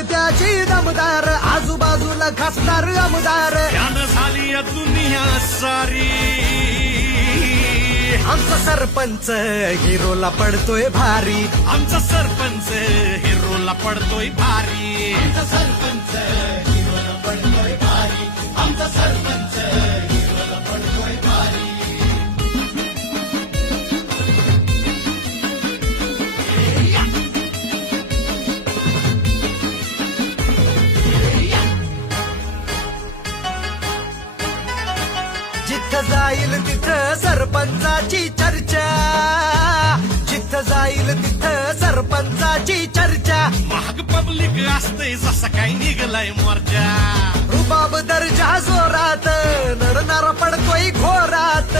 त्याची दमदार आजूबाजूला खासदार आमदार यानं झाली या दुनिया सारी. आमचा सरपंच हिरोला पडतोय भारी. आमचा सरपंच हिरोला पडतोय भारी. आमचा सरपंच हिरोला पडतोय भारी. आमचा सरपंच हिरोला पडतोय भारी. जिथं जाईल तिथं सरपंचाची चर्चा. जिथं जाईल तिथं सरपंचाची चर्चा. महाग पब्लिक असते जसं काही निघलाय मोर्चा. रुबाब दर्जा जोरात नरनार पडतोय घोरात.